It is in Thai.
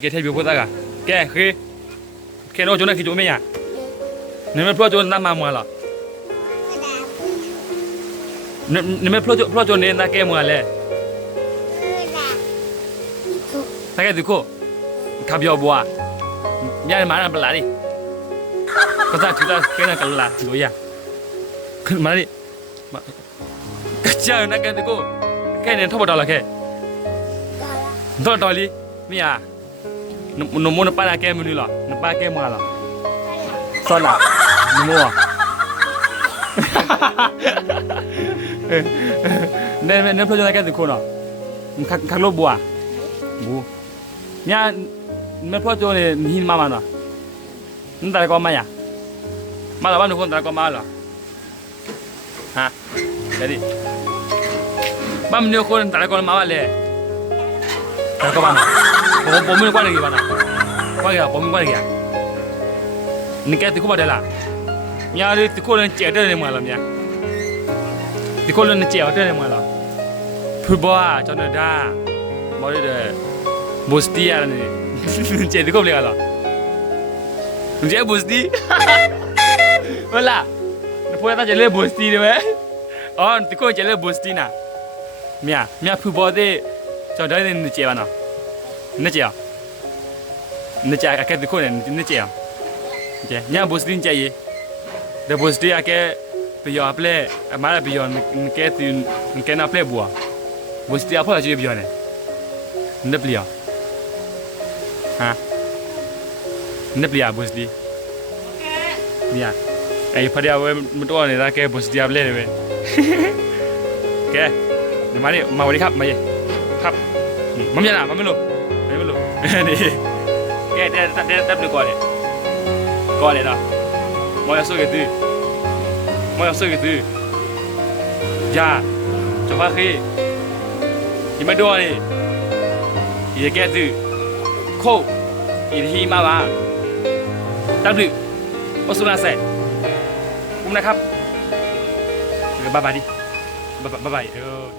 给太别不那个，给黑，看到就那去做咩呀？你们不就那么么了？你们不就那给么嘞？那个这个，他不要不啊？你还马上不来的？不是，就在跟那个来，多呀？马里，马，这那个这个，看你拖不到了看，多少道理？咩呀？no mo na para ke menu la na pa ke mo la so la no mo ne pro na ke de ko no khak lo bua bu nya me pro jo ne hin ma ma na nda ko ma ya ma la ba no ko nda ko ma la ha jadi ba me ko nda ko ma ba le nda ko ba naผมไม่กว่าเลยกี่วันอ่ะกว่ากี่ผมไม่กว่าเลยกี่นี่แกติดคุกมาได้ละมีอะไรติดคุกเรื่องเจ๊เดินในเมืองละมีติดคุกเรื่องเจ๊เดินในเมืองละพูดบ่าจนได้บ่ได้เด้อบูสตี้อะไรนี่เจ๊ติดคุกเลยกันหรอเจ๊บูสตี้เวลาพูดว่าเจ๊เล่บูสตี้ด้วยไหมอ๋อติดคุกเจ๊เล่บูสตี้น่ะมีพูดบ่ได้จนได้ในเจ๊วันอ่ะนี่เจ้านี่เจ้าแค่ดูคนเนี่ยนี่เจ้าเจ้าเนี่ยบุษดินเจ้ายี่เดี๋ยวบุษดินแค่ไปยอมเปล่ามาแล้วไปยอมแค่ตื่นแค่น่าเปล่าบัวบุษดินพ่อจะไปยอมเนี่ยนี่เปล่าฮะนี่เปล่าบุษดินเนี่ยไอ้พอดีเอาไว้มันตัวเนี่ยนะแค่บุษดินเปล่าเลยแกเดี๋ยวมาดิมาวันนี้ครับมาเย่ครับมันยังไงมันไม่รู้ไม่รู้นี่แกได้ดูก่อนเลยนะมอยสู้กันดื้อมอยสู้กันดื้อยาจบว่าคือยังไม่ดูนี่ยังแกดื้อโคอีที่มาบ้าตั้งดื้อว่าสุนัขเสร็จคุ้มนะครับบ๊ายบายดิบ๊ายบายโอเค